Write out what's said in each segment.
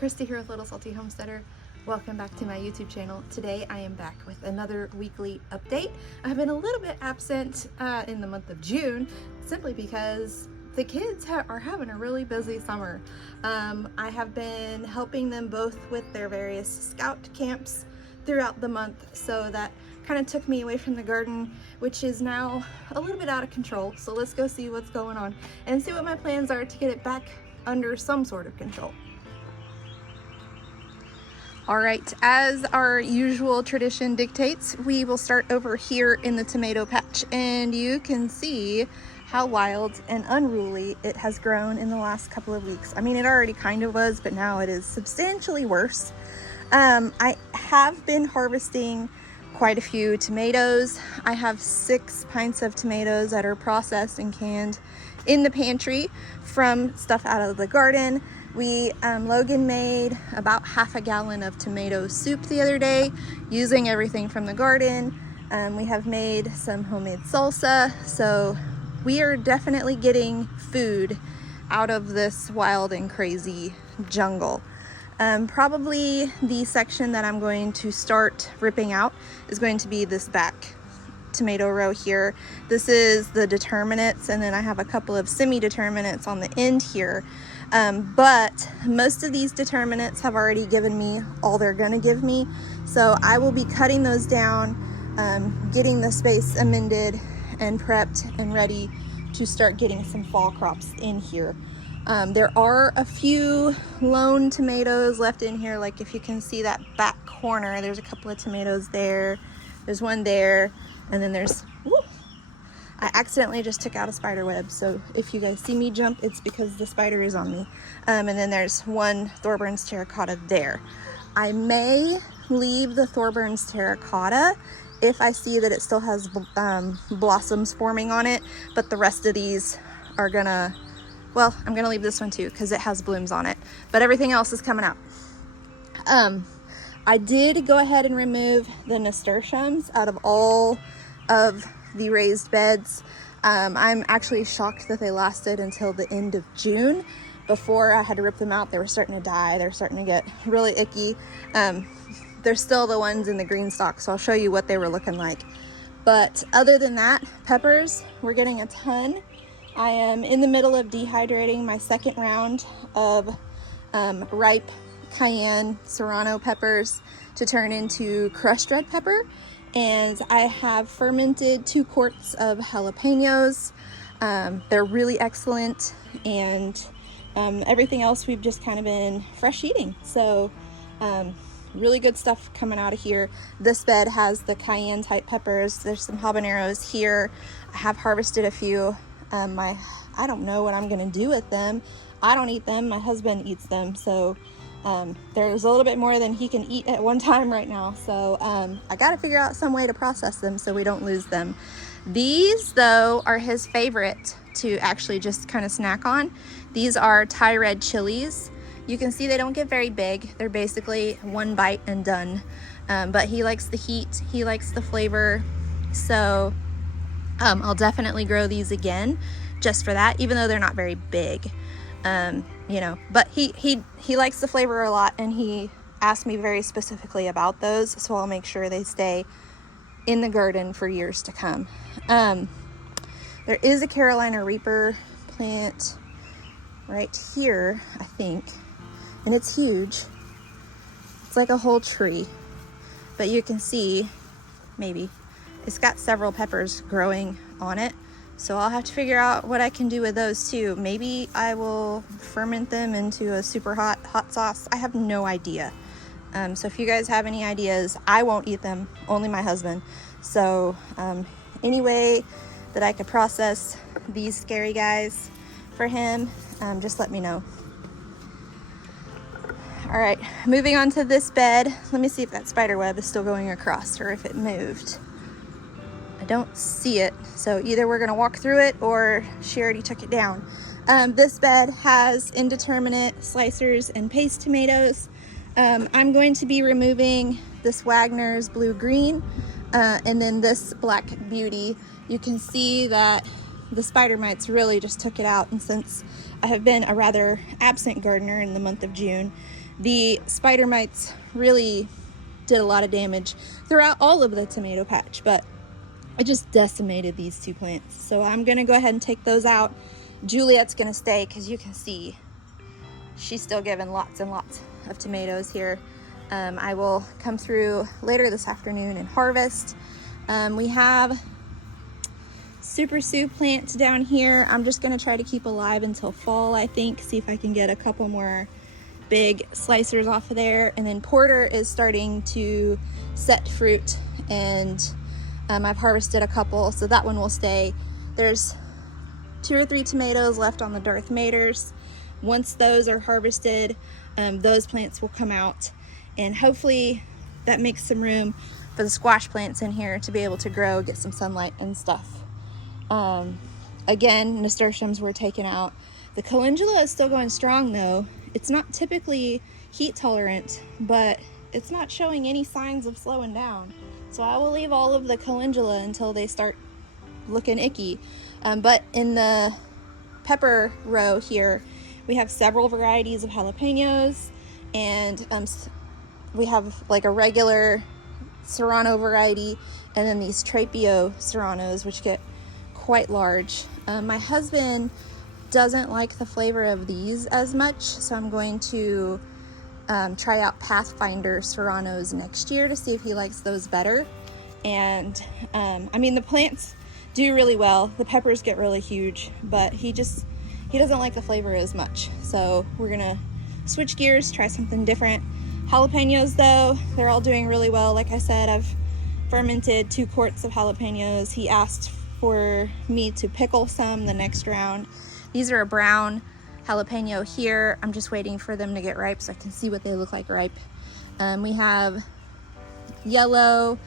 Christi here with Little Salty Homesteader. Welcome back to my YouTube channel. Today I am back with another weekly update. I've been a little bit absent in the month of June simply because the kids are having a really busy summer. I have been helping them both with their various scout camps throughout the month, so that kind of took me away from the garden, which is now a little bit out of control. So let's go see what's going on and see what my plans are to get it back under some sort of control. All right, as our usual tradition dictates, we will start over here in the tomato patch, and you can see how wild and unruly it has grown in the last couple of weeks. I mean, it already kind of was, but now it is substantially worse. I have been harvesting quite a few tomatoes. I have 6 pints of tomatoes that are processed and canned in the pantry from stuff out of the garden. Logan made about half a gallon of tomato soup the other day using everything from the garden. We have made some homemade salsa, so we are definitely getting food out of this wild and crazy jungle. Probably the section that I'm going to start ripping out is going to be this back tomato row here. This is the determinates, and then I have a couple of semi-determinates on the end here. But most of these determinates have already given me all they're gonna give me. So I will be cutting those down, getting the space amended and prepped and ready to start getting some fall crops in here. There are a few lone tomatoes left in here. Like if you can see that back corner, there's a couple of tomatoes there. There's one there, and then there's, I accidentally just took out a spider web, so if you guys see me jump, it's because the spider is on me. And then there's one Thorburns terracotta there. I may leave the Thorburns terracotta if I see that it still has blossoms forming on it, but the rest of these are gonna, well, I'm gonna leave this one too because it has blooms on it, but everything else is coming out. I did go ahead and remove the nasturtiums out of all of the raised beds. I'm actually shocked that they lasted until the end of June before I had to rip them out. They were starting to die. They're starting to get really icky. They're still the ones in the green stalk, so I'll show you what they were looking like. But other than that, peppers, we're getting a ton. I am in the middle of dehydrating my second round of ripe cayenne serrano peppers to turn into crushed red pepper. And I have fermented 2 quarts of jalapenos. They're really excellent, and everything else we've just kind of been fresh eating. So really good stuff coming out of here. This bed has the cayenne type peppers. There's some habaneros here. I have harvested a few. I don't know what I'm gonna do with them. I don't eat them, my husband eats them, so there's a little bit more than he can eat at one time right now. So I got to figure out some way to process them so we don't lose them. These though are his favorite to actually just kind of snack on. These are Thai red chilies. You can see they don't get very big. They're basically one bite and done. But he likes the heat, he likes the flavor. So I'll definitely grow these again just for that, even though they're not very big. You know, but he likes the flavor a lot, and he asked me very specifically about those, so I'll make sure they stay in the garden for years to come. There is a Carolina Reaper plant right here, I think, and it's huge. It's like a whole tree, but you can see, maybe, it's got several peppers growing on it. So I'll have to figure out what I can do with those too. Maybe I will ferment them into a super hot sauce. I have no idea. So if you guys have any ideas, I won't eat them, only my husband. So any way that I could process these scary guys for him, just let me know. All right, moving on to this bed. Let me see if that spider web is still going across or if it moved. I don't see it, so either we're gonna walk through it or she already took it down. This bed has indeterminate slicers and paste tomatoes. I'm going to be removing this Wagner's blue-green and then this Black Beauty. You can see that the spider mites really just took it out, and since I have been a rather absent gardener in the month of June, The spider mites really did a lot of damage throughout all of the tomato patch, but it just decimated these 2 plants. So I'm gonna go ahead and take those out. Juliet's gonna stay because you can see she's still giving lots and lots of tomatoes here. I will come through later this afternoon and harvest. We have Super Sue plant down here. I'm just gonna try to keep alive until fall, I think, see if I can get a couple more big slicers off of there. And then Porter is starting to set fruit, and I've harvested a couple, so that one will stay. There's 2 or 3 tomatoes left on the Darth Maters. Once those are harvested, those plants will come out, and hopefully that makes some room for the squash plants in here to be able to grow, get some sunlight and stuff. Again, nasturtiums were taken out. The calendula is still going strong though. It's not typically heat tolerant, but it's not showing any signs of slowing down. So I will leave all of the calendula until they start looking icky. But in the pepper row here, we have several varieties of jalapenos, and we have like a regular Serrano variety, and then these Trapio Serranos, which get quite large. My husband doesn't like the flavor of these as much, so I'm going to try out Pathfinder Serranos next year to see if he likes those better. And I mean, the plants do really well. The peppers get really huge, but he doesn't like the flavor as much. So we're gonna switch gears, try something different. Jalapenos though, they're all doing really well. Like I said, I've fermented 2 quarts of jalapenos. He asked for me to pickle some the next round. These are a brown jalapeno here. I'm just waiting for them to get ripe so I can see what they look like ripe. We have yellow,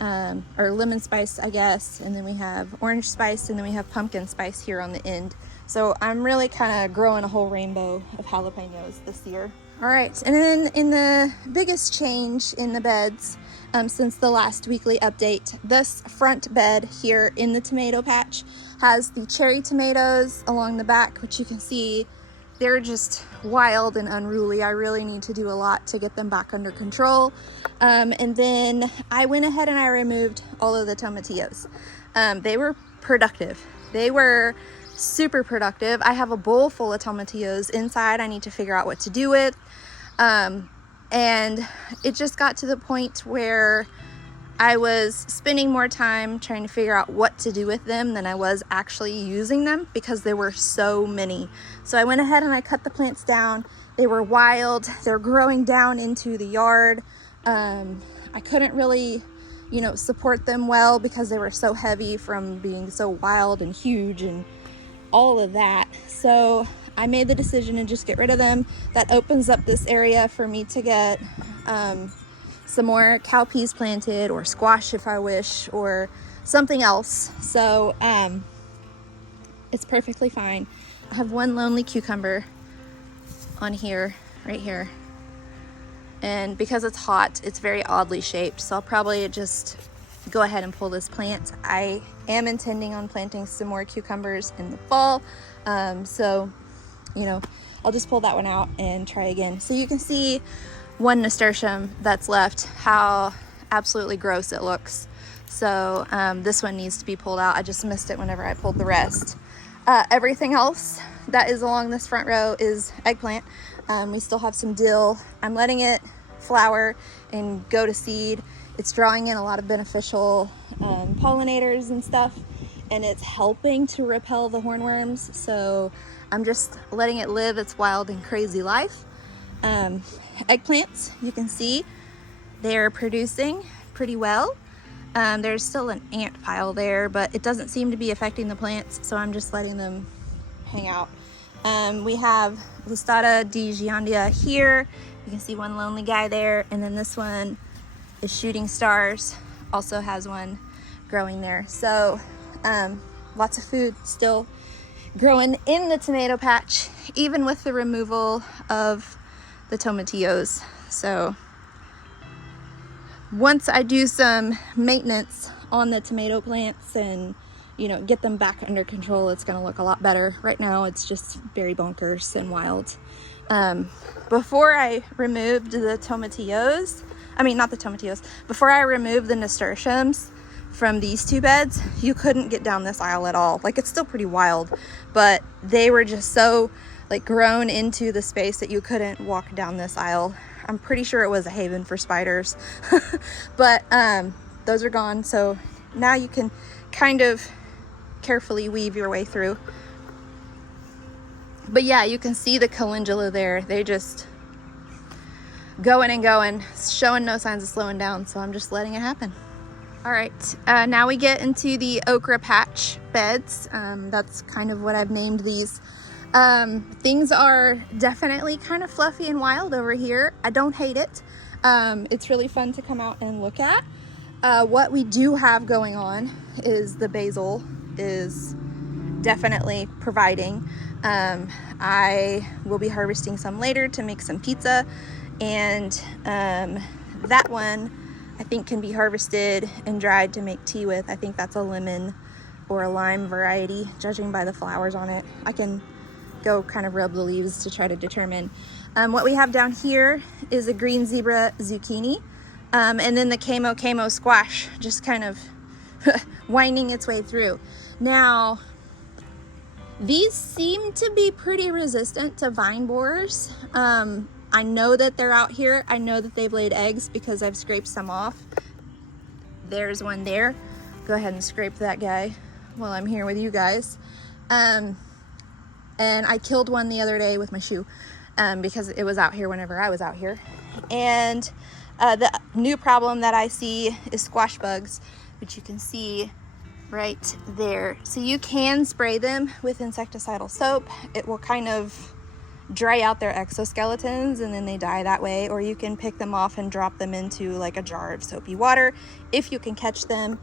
or lemon spice, I guess, and then we have orange spice, and then we have pumpkin spice here on the end. So I'm really kind of growing a whole rainbow of jalapenos this year. All right, and then in the biggest change in the beds since the last weekly update, this front bed here in the tomato patch has the cherry tomatoes along the back, which you can see they're just wild and unruly. I really need to do a lot to get them back under control. And then I went ahead and I removed all of the tomatillos. They were productive. They were super productive. I have a bowl full of tomatillos inside I need to figure out what to do with. And it just got to the point where I was spending more time trying to figure out what to do with them than I was actually using them, because there were so many. So I went ahead and I cut the plants down. They were wild. They're growing down into the yard. I couldn't really, support them well because they were so heavy from being so wild and huge and all of that. So I made the decision to just get rid of them. That opens up this area for me to get some more cowpeas planted, or squash if I wish, or something else. So it's perfectly fine. I have one lonely cucumber on here, right here. And because it's hot, it's very oddly shaped. So I'll probably just go ahead and pull this plant. I am intending on planting some more cucumbers in the fall. So, I'll just pull that one out and try again. So you can see one nasturtium that's left, how absolutely gross it looks. So this one needs to be pulled out. I just missed it whenever I pulled the rest. Everything else that is along this front row is eggplant. We still have some dill. I'm letting it flower and go to seed. It's drawing in a lot of beneficial pollinators and stuff, and it's helping to repel the hornworms. So I'm just letting it live its wild and crazy life. Eggplants, you can see they're producing pretty well. There's still an ant pile there, but it doesn't seem to be affecting the plants, so I'm just letting them hang out. We have Listata di Giandia here. You can see one lonely guy there, and then this one is Shooting Stars, also has one growing there. So lots of food still growing in the tomato patch, even with the removal of the tomatillos. So once I do some maintenance on the tomato plants and you know, get them back under control, it's going to look a lot better. Right now it's just very bonkers and wild. Before I removed the tomatillos, not the tomatillos, before I removed the nasturtiums from these two beds, you couldn't get down this aisle at all. Like, it's still pretty wild, but they were just so like grown into the space that you couldn't walk down this aisle. I'm pretty sure it was a haven for spiders. But those are gone, so now you can kind of carefully weave your way through. But yeah, you can see the calendula there. They just going and going, showing no signs of slowing down, so I'm just letting it happen. All right, now we get into the okra patch beds. That's kind of what I've named these. Things are definitely kind of fluffy and wild over here. I don't hate it. It's really fun to come out and look at. What we do have going on is the basil is definitely providing. I will be harvesting some later to make some pizza, and that one I think can be harvested and dried to make tea with. I think that's a lemon or a lime variety, judging by the flowers on it. I can go kind of rub the leaves to try to determine. What we have down here is a green zebra zucchini, and then the camo squash just kind of winding its way through. Now, these seem to be pretty resistant to vine borers. I know that they're out here. I know that they've laid eggs because I've scraped some off. There's one there. Go ahead and scrape that guy while I'm here with you guys. And I killed one the other day with my shoe because it was out here whenever I was out here. And the new problem that I see is squash bugs, which you can see right there. So you can spray them with insecticidal soap. It will kind of dry out their exoskeletons and then they die that way, or you can pick them off and drop them into like a jar of soapy water if you can catch them.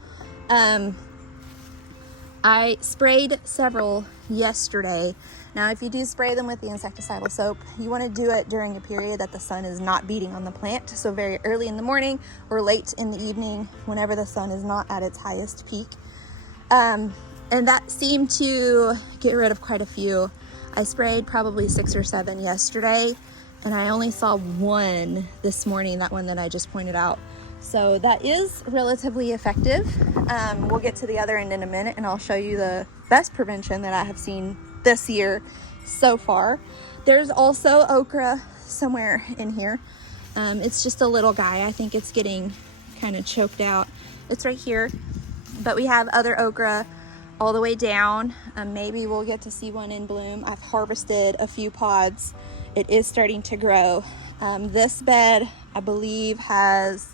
I sprayed several yesterday. Now, if you do spray them with the insecticidal soap, you want to do it during a period that the sun is not beating on the plant, so very early in the morning or late in the evening whenever the sun is not at its highest peak. And that seemed to get rid of quite a few. I sprayed probably 6 or 7 yesterday, and I only saw one this morning, that one that I just pointed out. So that is relatively effective. We'll get to the other end in a minute, and I'll show you the best prevention that I have seen this year so far. There's also okra somewhere in here. It's just a little guy. I think it's getting kind of choked out. It's right here, but we have other okra all the way down. Maybe we'll get to see one in bloom. I've harvested a few pods. It is starting to grow. This bed, I believe, has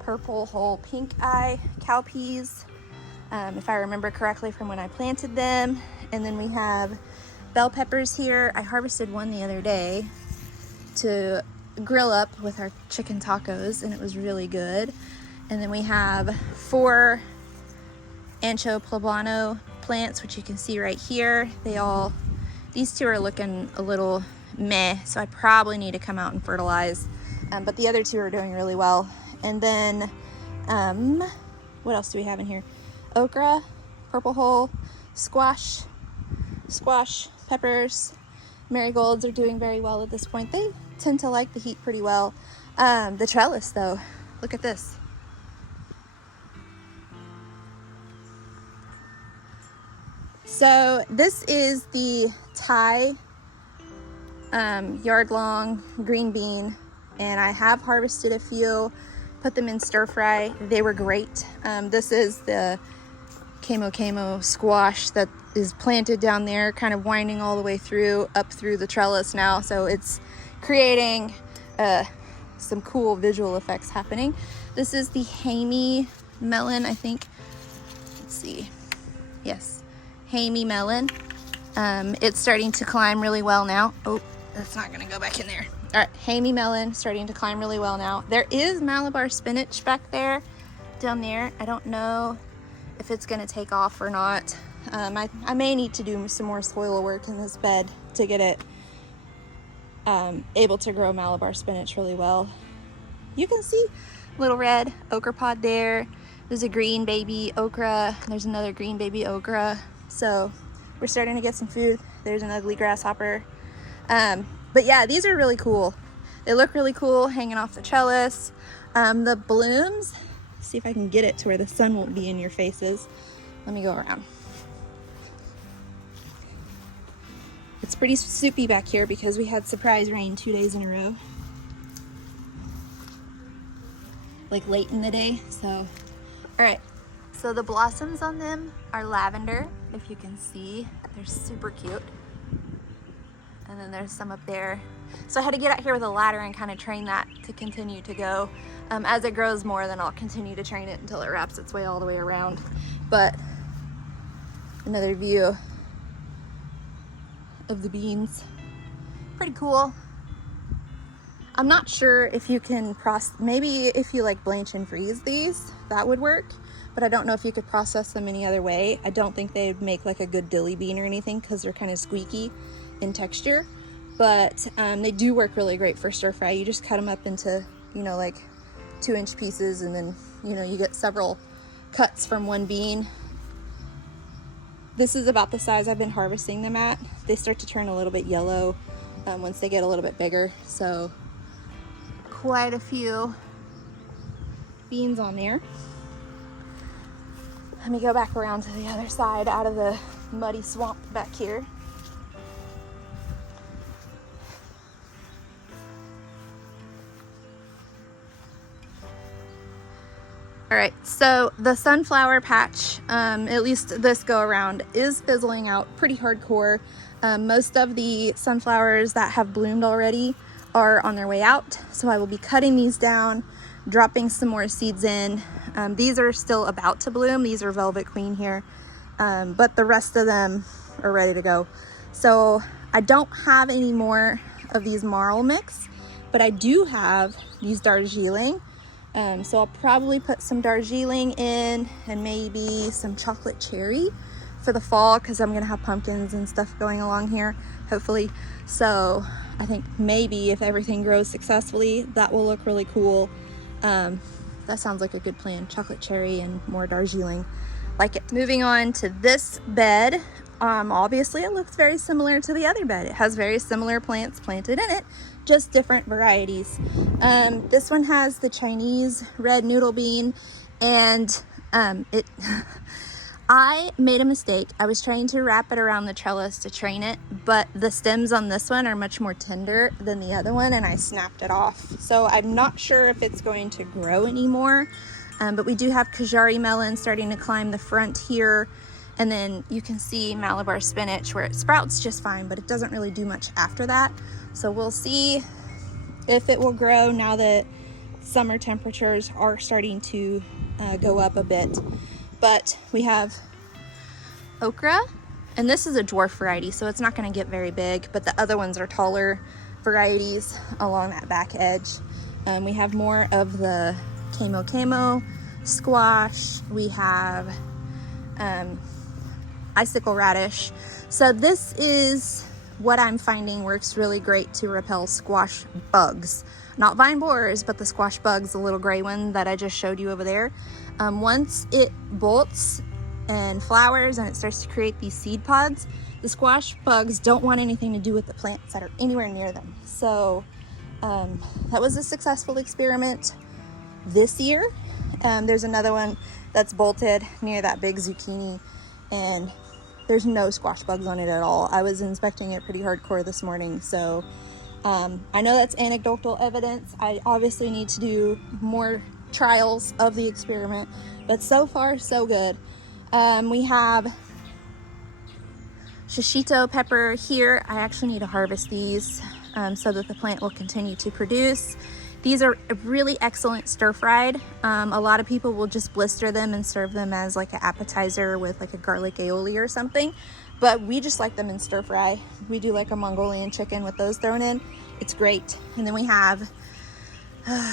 purple whole pink eye cowpeas, if I remember correctly from when I planted them. And then we have bell peppers here. I harvested one the other day to grill up with our chicken tacos, and it was really good. And then we have 4 ancho poblano plants, which you can see right here. These 2 are looking a little meh, so I probably need to come out and fertilize. But the other 2 are doing really well. And then, what else do we have in here? Okra, purple hull, squash, peppers, marigolds are doing very well at this point. They tend to like the heat pretty well. The trellis though, look at this. So this is the Thai yard-long green bean, and I have harvested a few, put them in stir fry. They were great. This is the camo squash that is planted down there, kind of winding all the way through, up through the trellis now. So it's creating some cool visual effects happening. This is the Hami melon, I think. Let's see. Yes, Hami melon. It's starting to climb really well now. Oh, that's not gonna go back in there. All right, Hami melon starting to climb really well now. There is Malabar spinach back there, down there. I don't know if it's gonna take off or not. I may need to do some more soil work in this bed to get it able to grow Malabar spinach really well. You can see little red okra pod there. There's a green baby okra. There's another green baby okra. So we're starting to get some food. There's an ugly grasshopper. But yeah, these are really cool. They look really cool hanging off the trellis. The blooms, see if I can get it to where the sun won't be in your faces. Let me go around. It's pretty soupy back here because we had surprise rain 2 days in a row. Like late in the day, so. All right, so the blossoms on them are lavender, if you can see. They're super cute. And then there's some up there. So I had to get out here with a ladder and kind of train that to continue to go. As it grows more, then I'll continue to train it until it wraps its way all the way around. But another view of the beans. Pretty cool. I'm not sure if you can maybe if you like blanch and freeze these, that would work. But I don't know if you could process them any other way. I don't think they'd make like a good dilly bean or anything because they're kind of squeaky in texture. But they do work really great for stir fry. You just cut them up into, you know, like 2-inch pieces, and then, you know, you get several cuts from one bean. This is about the size I've been harvesting them at. They start to turn a little bit yellow once they get a little bit bigger. So quite a few beans on there. Let me go back around to the other side out of the muddy swamp back here. All right, so the sunflower patch, at least this go around, is fizzling out pretty hardcore. Most of the sunflowers that have bloomed already are on their way out. So I will be cutting these down, dropping some more seeds in. These are still about to bloom. These are Velvet Queen here, but the rest of them are ready to go. So I don't have any more of these marl mix, but I do have these Darjeeling. So I'll probably put some Darjeeling in and maybe some chocolate cherry for the fall, because I'm gonna have pumpkins and stuff going along here, hopefully. So I think maybe if everything grows successfully, that will look really cool. That sounds like a good plan. Chocolate cherry and more Darjeeling, like it. Moving on to this bed. Obviously it looks very similar to the other bed. It has very similar plants planted in it, just different varieties. This one has the Chinese red noodle bean, and I made a mistake. I was trying to wrap it around the trellis to train it, but the stems on this one are much more tender than the other one, and I snapped it off. So I'm not sure if it's going to grow anymore, but we do have Kajari melon starting to climb the front here. And then you can see Malabar spinach where it sprouts just fine, but it doesn't really do much after that. So we'll see if it will grow now that summer temperatures are starting to go up a bit. But we have okra, and this is a dwarf variety, so it's not gonna get very big, but the other ones are taller varieties along that back edge. We have more of the camo squash. We have icicle radish. So this is what I'm finding works really great to repel squash bugs. Not vine borers, but the squash bugs, the little gray one that I just showed you over there. Once it bolts and flowers and it starts to create these seed pods, the squash bugs don't want anything to do with the plants that are anywhere near them. So that was a successful experiment this year. There's another one that's bolted near that big zucchini, and there's no squash bugs on it at all. I was inspecting it pretty hardcore this morning, so I know that's anecdotal evidence. I obviously need to do more trials of the experiment, but so far so good. We have shishito pepper here. I actually need to harvest these so that the plant will continue to produce. These are really excellent stir-fried. A lot of people will just blister them and serve them as like an appetizer with like a garlic aioli or something, but we just like them in stir-fry. We do like a Mongolian chicken with those thrown in. It's great. And then we have, I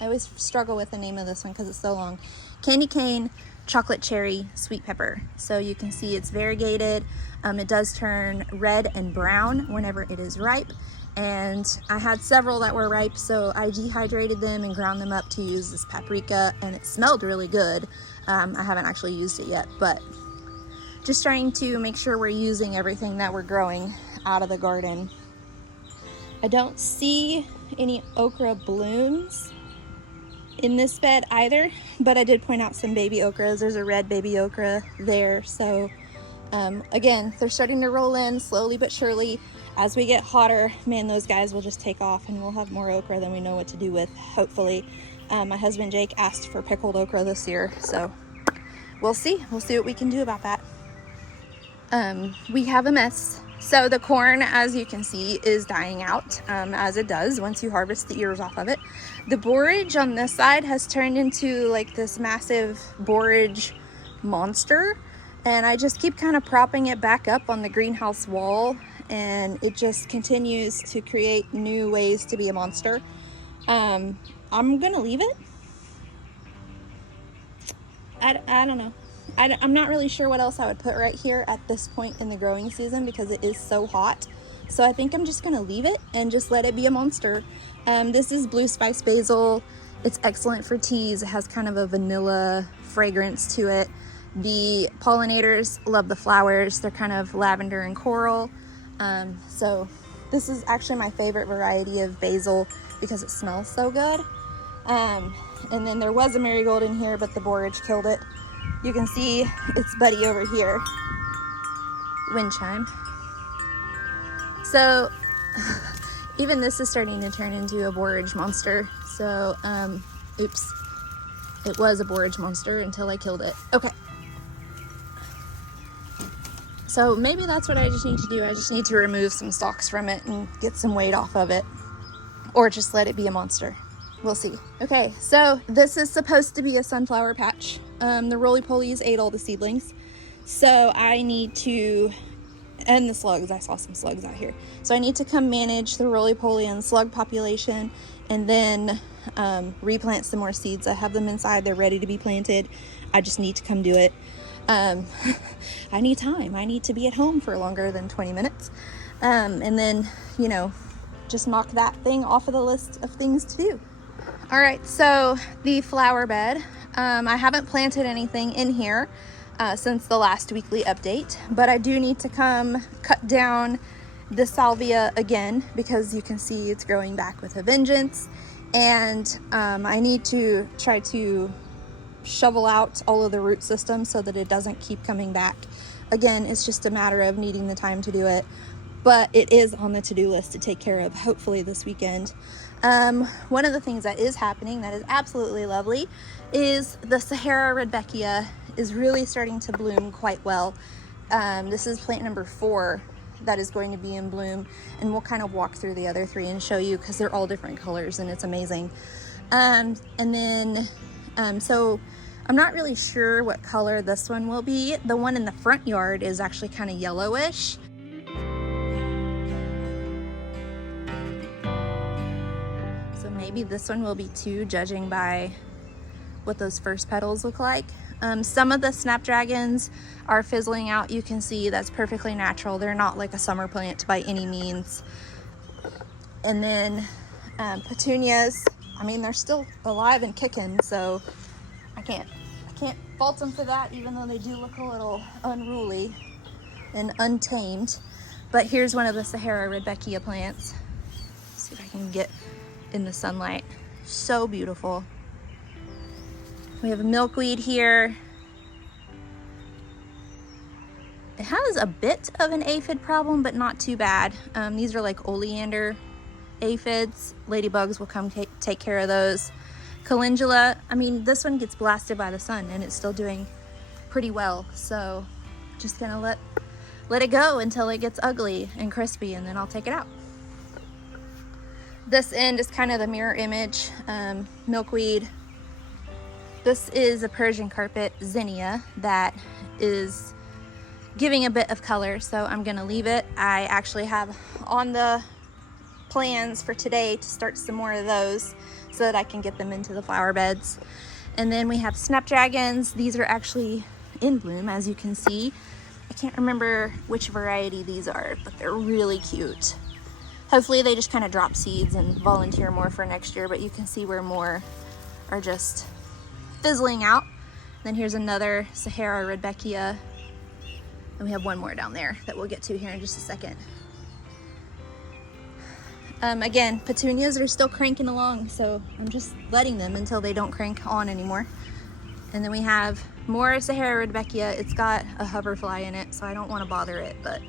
always struggle with the name of this one because it's so long. Candy cane chocolate cherry sweet pepper. So you can see it's variegated. It does turn red and brown whenever it is ripe. and I had several that were ripe, so I dehydrated them and ground them up to use this paprika, and it smelled really good. I haven't actually used it yet, but just trying to make sure we're using everything that we're growing out of the garden. I don't see any okra blooms in this bed either, but I did point out some baby okras. There's a red baby okra there. So again, they're starting to roll in slowly but surely. As we get hotter, man, those guys will just take off, and we'll have more okra than we know what to do with, hopefully. My husband Jake asked for pickled okra this year, so we'll see what we can do about that. We have a mess. So the corn, as you can see, is dying out, as it does once you harvest the ears off of it. The borage on this side has turned into like this massive borage monster, and I just keep kind of propping it back up on the greenhouse wall, and it just continues to create new ways to be a monster. I'm gonna leave it. I don't know. I'm not really sure what else I would put right here at this point in the growing season because it is so hot. So I think I'm just gonna leave it and just let it be a monster. This is blue spice basil. It's excellent for teas. It has kind of a vanilla fragrance to it. The pollinators love the flowers. They're kind of lavender and coral. So this is actually my favorite variety of basil because it smells so good. And then there was a marigold in here, but the borage killed it. You can see its buddy over here, wind chime. So even this is starting to turn into a borage monster. So, oops, it was a borage monster until I killed it. Okay. So maybe that's what I just need to do. I just need to remove some stalks from it and get some weight off of it, or just let it be a monster. We'll see. Okay, so this is supposed to be a sunflower patch. The roly-polies ate all the seedlings. So I need to, and the slugs, I saw some slugs out here. So I need to come manage the roly-poly and slug population, and then replant some more seeds. I have them inside, they're ready to be planted. I just need to come do it. I need time. I need to be at home for longer than 20 minutes. And then, you know, just knock that thing off of the list of things to do. All right, so the flower bed, I haven't planted anything in here since the last weekly update, but I do need to come cut down the salvia again because you can see it's growing back with a vengeance, and I need to try to shovel out all of the root system so that it doesn't keep coming back. Again, it's just a matter of needing the time to do it, but it is on the to-do list to take care of hopefully this weekend. One of the things that is happening that is absolutely lovely is the Sahara Rudbeckia is really starting to bloom quite well. This is plant number 4 that is going to be in bloom, and we'll kind of walk through the other 3 and show you because they're all different colors and it's amazing. And then so I'm not really sure what color this one will be. The one in the front yard is actually kind of yellowish. So maybe this one will be too, judging by what those first petals look like. Some of the snapdragons are fizzling out. You can see that's perfectly natural. They're not like a summer plant by any means. And then petunias, I mean, they're still alive and kicking, so I can't fault them for that, even though they do look a little unruly and untamed. But here's one of the Sahara Rudbeckia plants. Let's see if I can get in the sunlight. So beautiful. We have a milkweed here. It has a bit of an aphid problem, but not too bad. These are like oleander aphids. Ladybugs will come take care of those. Calendula, I mean, this one gets blasted by the sun and it's still doing pretty well. So just gonna let it go until it gets ugly and crispy, and then I'll take it out. This end is kind of the mirror image. Milkweed. This is a Persian carpet zinnia that is giving a bit of color, so I'm gonna leave it. I actually have on the plans for today to start some more of those so that I can get them into the flower beds. And then we have snapdragons. These are actually in bloom, as you can see. I can't remember which variety these are, but they're really cute. Hopefully they just kind of drop seeds and volunteer more for next year, but you can see where more are just fizzling out. Then here's another Sahara Rudbeckia, and we have one more down there that we'll get to here in just a second. Again, petunias are still cranking along, so I'm just letting them until they don't crank on anymore. And then we have more Sahara Rudbeckia. It's got a hoverfly in it, so I don't want to bother it, but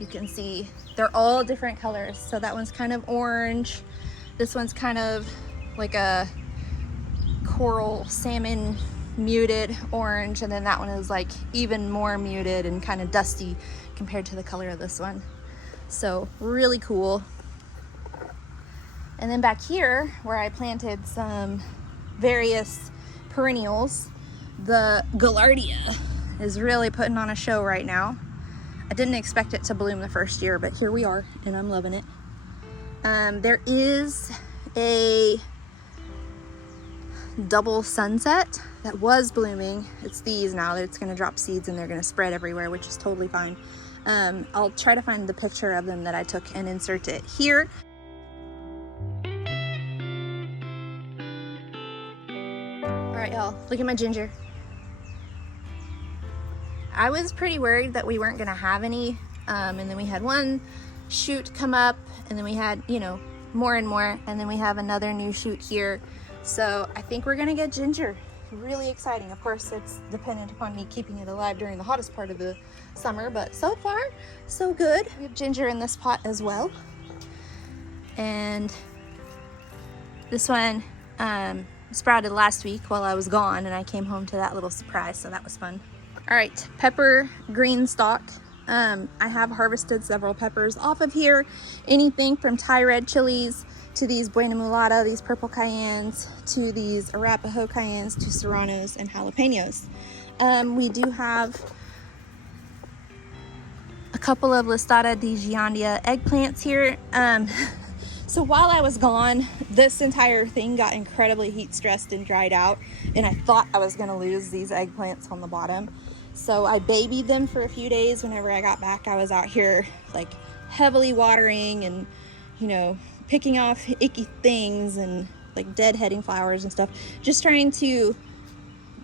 you can see they're all different colors. So that one's kind of orange. This one's kind of like a coral salmon muted orange, and then that one is like even more muted and kind of dusty compared to the color of this one. So really cool. And then back here where I planted some various perennials, the Gaillardia is really putting on a show right now. I didn't expect it to bloom the first year, but here we are and I'm loving it. There is a double sunset that was blooming. It's these now. It's going to drop seeds and they're going to spread everywhere, which is totally fine. I'll try to find the picture of them that I took and insert it here. All right, y'all, look at my ginger. I was pretty worried that we weren't going to have any, and then we had one shoot come up, and then we had, you know, more and more, and then we have another new shoot here. So I think we're gonna get ginger. Really exciting. Of course, it's dependent upon me keeping it alive during the hottest part of the summer, but so far, so good. We have ginger in this pot as well. And this one sprouted last week while I was gone, and I came home to that little surprise, so that was fun. All right, pepper green stalk. I have harvested several peppers off of here. Anything from Thai red chilies to these Buena Mulata, these purple cayennes, to these Arapaho cayennes, to serranos and jalapenos. We do have a couple of Listada di Giandia eggplants here. So while I was gone, this entire thing got incredibly heat stressed and dried out, and I thought I was gonna lose these eggplants on the bottom. So I babied them for a few days. Whenever I got back, I was out here like heavily watering and, you know, picking off icky things and like deadheading flowers and stuff, just trying to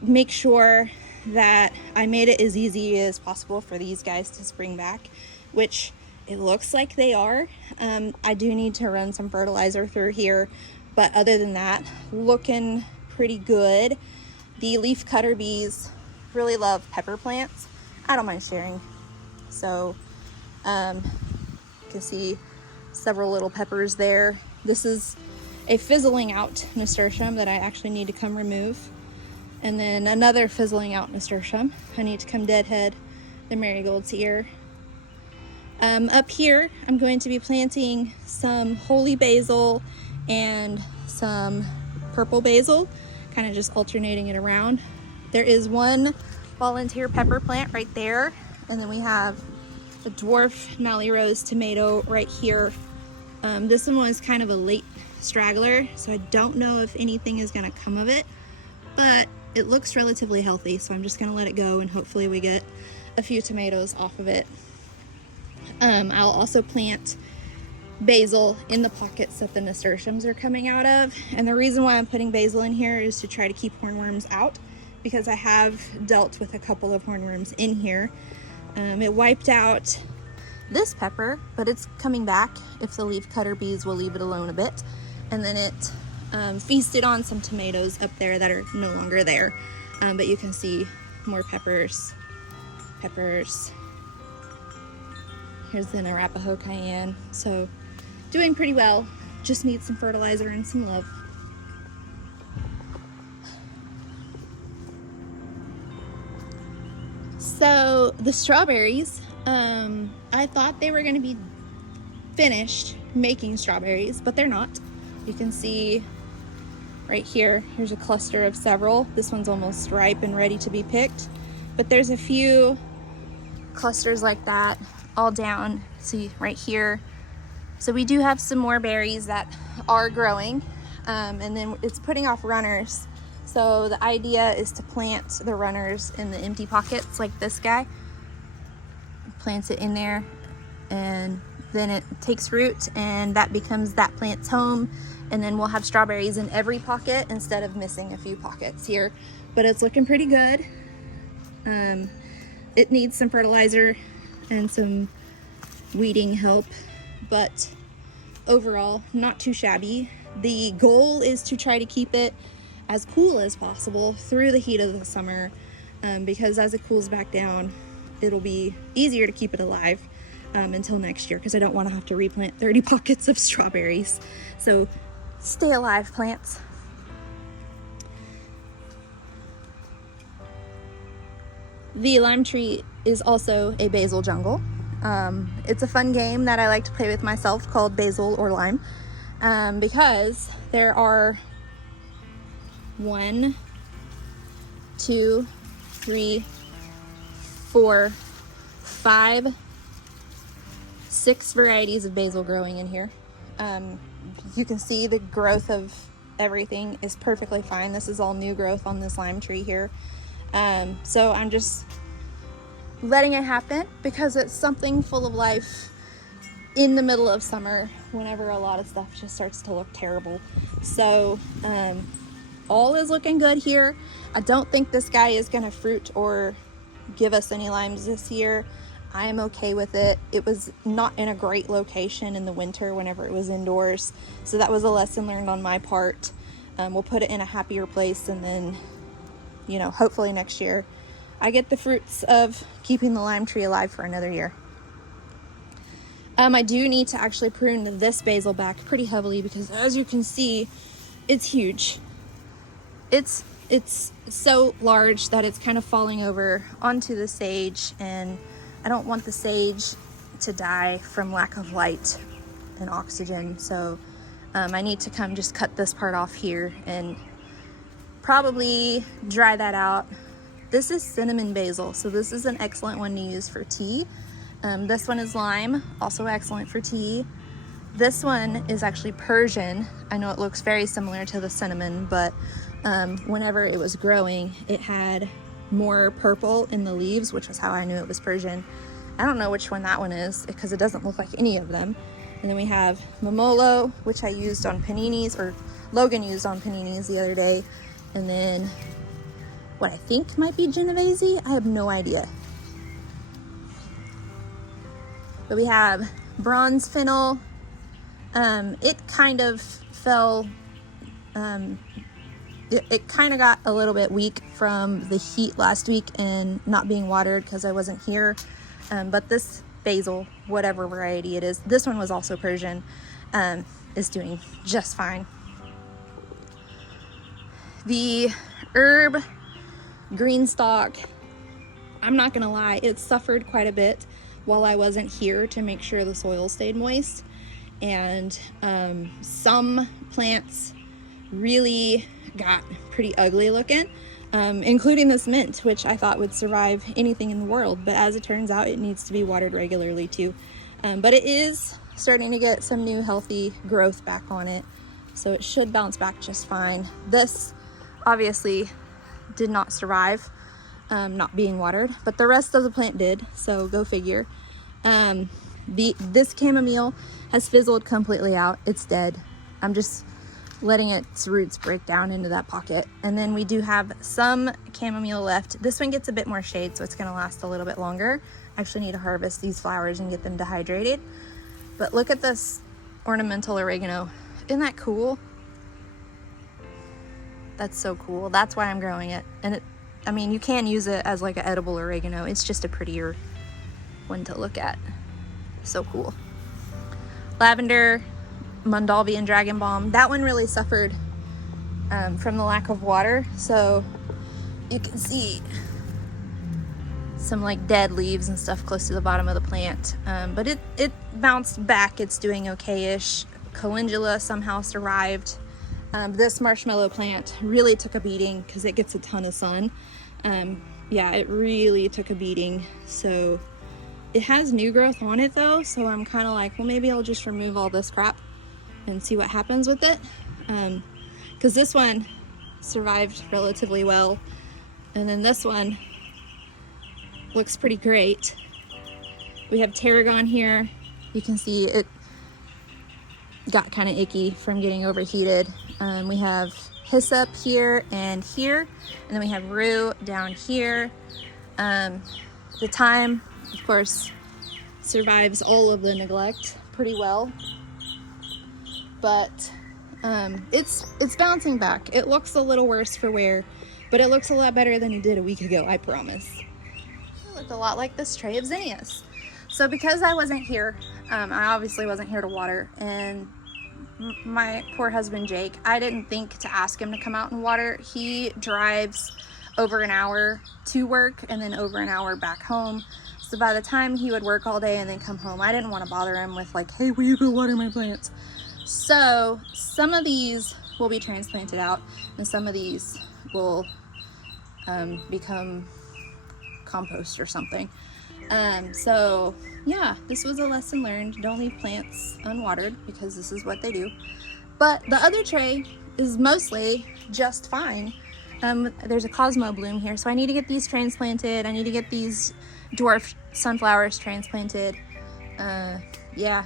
make sure that I made it as easy as possible for these guys to spring back, which it looks like they are. I do need to run some fertilizer through here, but other than that, looking pretty good. The leaf cutter bees really love pepper plants. I don't mind sharing. So you can see several little peppers there. This is a fizzling out nasturtium that I actually need to come remove. And then another fizzling out nasturtium. I need to come deadhead the marigolds here. Up here, I'm going to be planting some holy basil and some purple basil, kind of just alternating it around. There is one volunteer pepper plant right there, and then we have a dwarf Mally Rose tomato right here. This one was kind of a late straggler, so I don't know if anything is going to come of it, but it looks relatively healthy, so I'm just going to let it go and hopefully we get a few tomatoes off of it. I'll also plant basil in the pockets that the nasturtiums are coming out of, and the reason why I'm putting basil in here is to try to keep hornworms out, because I have dealt with a couple of hornworms in here. It wiped out this pepper, but it's coming back if the leaf cutter bees will leave it alone a bit. And then it feasted on some tomatoes up there that are no longer there. But you can see more peppers. Here's an Arapaho cayenne. So doing pretty well. Just need some fertilizer and some love. So the strawberries, I thought they were going to be finished making strawberries, but they're not. You can see right here, here's a cluster of several. This one's almost ripe and ready to be picked, but there's a few clusters like that all down, see right here. So we do have some more berries that are growing, and then it's putting off runners. So the idea is to plant the runners in the empty pockets like this guy. Plants it in there and then it takes root and that becomes that plant's home. And then we'll have strawberries in every pocket instead of missing a few pockets here. But it's looking pretty good. It needs some fertilizer and some weeding help, but overall not too shabby. The goal is to try to keep it as cool as possible through the heat of the summer, because as it cools back down, it'll be easier to keep it alive until next year, because I don't want to have to replant 30 pockets of strawberries. So stay alive, plants. The lime tree is also a basil jungle. It's a fun game that I like to play with myself called Basil or Lime, because there are 1, 2, 3, 4, 5, 6 varieties of basil growing in here. You can see the growth of everything is perfectly fine. This is all new growth on this lime tree here. So I'm just letting it happen because it's something full of life in the middle of summer whenever a lot of stuff just starts to look terrible. So all is looking good here. I don't think this guy is going to fruit or give us any limes this year. I am okay with it. It was not in a great location in the winter whenever it was indoors, so that was a lesson learned on my part. We'll put it in a happier place, and then, you know, hopefully next year I get the fruits of keeping the lime tree alive for another year. I do need to actually prune this basil back pretty heavily because, as you can see, it's huge. It's so large that it's kind of falling over onto the sage, and I don't want the sage to die from lack of light and oxygen. So I need to come just cut this part off here and probably dry that out. This is cinnamon basil, so this is an excellent one to use for tea. This one is lime, also excellent for tea. This one is actually Persian. I know it looks very similar to the cinnamon, but whenever it was growing, it had more purple in the leaves, which was how I knew it was Persian. I don't know which one that one is because it doesn't look like any of them. And then we have Momolo, which I used on paninis, or Logan used on paninis the other day. And then what I think might be Genovese, I have no idea. But we have bronze fennel. It kind of fell, it kind of got a little bit weak from the heat last week and not being watered because I wasn't here. But this basil, whatever variety it is, this one was also Persian, is doing just fine. The herb green stalk, I'm not gonna lie, it suffered quite a bit while I wasn't here to make sure the soil stayed moist. And some plants really got pretty ugly looking, including this mint, which I thought would survive anything in the world, but as it turns out, it needs to be watered regularly too. But it is starting to get some new healthy growth back on it, so it should bounce back just fine. This obviously did not survive not being watered, but the rest of the plant did, so go figure. This chamomile has fizzled completely out. It's dead. I'm just letting its roots break down into that pocket. And then we do have some chamomile left. This one gets a bit more shade, so it's gonna last a little bit longer. I actually need to harvest these flowers and get them dehydrated. But look at this ornamental oregano. Isn't that cool? That's so cool. That's why I'm growing it. And I mean, you can use it as like an edible oregano. It's just a prettier one to look at. So cool. Lavender, Mondalvian dragon balm. That one really suffered from the lack of water. So you can see some like dead leaves and stuff close to the bottom of the plant. But it bounced back. It's doing okay-ish. Calendula somehow survived. This marshmallow plant really took a beating because it gets a ton of sun. Yeah, it really took a beating. So it has new growth on it though, so I'm kind of like, well, maybe I'll just remove all this crap and see what happens with it. Because this one survived relatively well, and then this one looks pretty great. We have tarragon here. You can see it got kind of icky from getting overheated. We have hyssop here, and then we have rue down here. The thyme, of course, survives all of the neglect pretty well, but it's bouncing back. It looks a little worse for wear, but it looks a lot better than it did a week ago, I promise. It looked a lot like this tray of zinnias. So because I wasn't here, I obviously wasn't here to water, and my poor husband Jake, I didn't think to ask him to come out and water. He drives over an hour to work and then over an hour back home. So by the time he would work all day and then come home, I didn't want to bother him with like, hey, will you go water my plants? So some of these will be transplanted out, and some of these will become compost or something. So yeah, this was a lesson learned. Don't leave plants unwatered, because this is what they do. But the other tray is mostly just fine. There's a Cosmo bloom here, so I need to get these transplanted. I need to get these dwarf sunflowers transplanted. Yeah,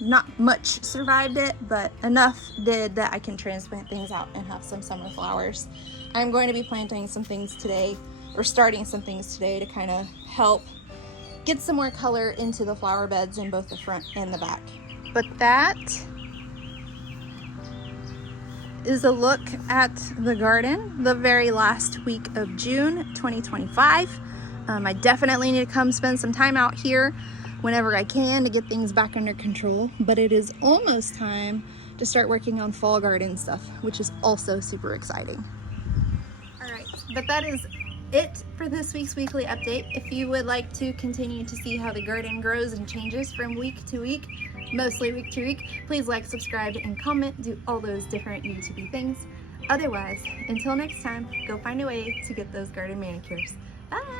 not much survived it, but enough did that I can transplant things out and have some summer flowers. I'm going to be planting some things today, or starting some things today, to kind of help get some more color into the flower beds in both the front and the back. But that is a look at the garden the very last week of June 2025. I definitely need to come spend some time out here whenever I can to get things back under control, but it is almost time to start working on fall garden stuff, which is also super exciting. All right, but that is it for this week's weekly update. If you would like to continue to see how the garden grows and changes from week to week, mostly week to week, please like, subscribe, and comment. Do all those different YouTube things. Otherwise, until next time, go find a way to get those garden manicures. Bye!